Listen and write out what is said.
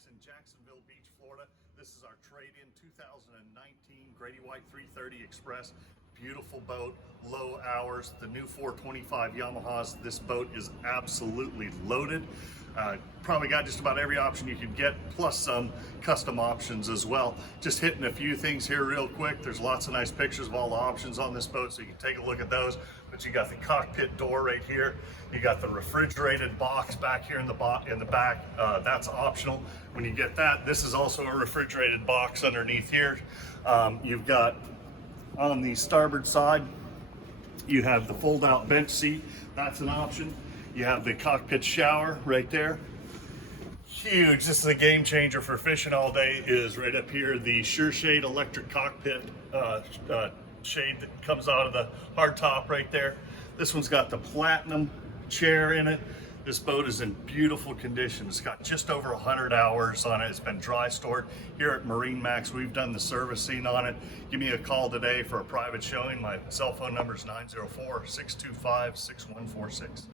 MarineMax in Jacksonville Beach, Florida. This is our trade-in 2019 Grady-White 330 Express. Beautiful boat, low hours, the new 425 Yamahas. This boat is absolutely loaded. Probably got just about every option you could get, plus some custom options as well. Just hitting a few things here real quick. There's lots of nice pictures of all the options on this boat, so you can take a look at those. But you got the cockpit door right here. You got the refrigerated box back here in the back. That's optional. When you get that, this is also a refrigerated box underneath here. You've got on the starboard side, you have the fold-out bench seat. That's an option. You have the cockpit shower right there. Huge. This is a game changer for fishing all day. Is right up here, the Sure Shade electric cockpit shade that comes out of the hardtop right there. This one's got the platinum chair in it. This boat is in beautiful condition. It's got just over 100 hours on it. It's been dry stored here at MarineMax. We've done the servicing on it. Give me a call today for a private showing. My cell phone number is 904-625-6146.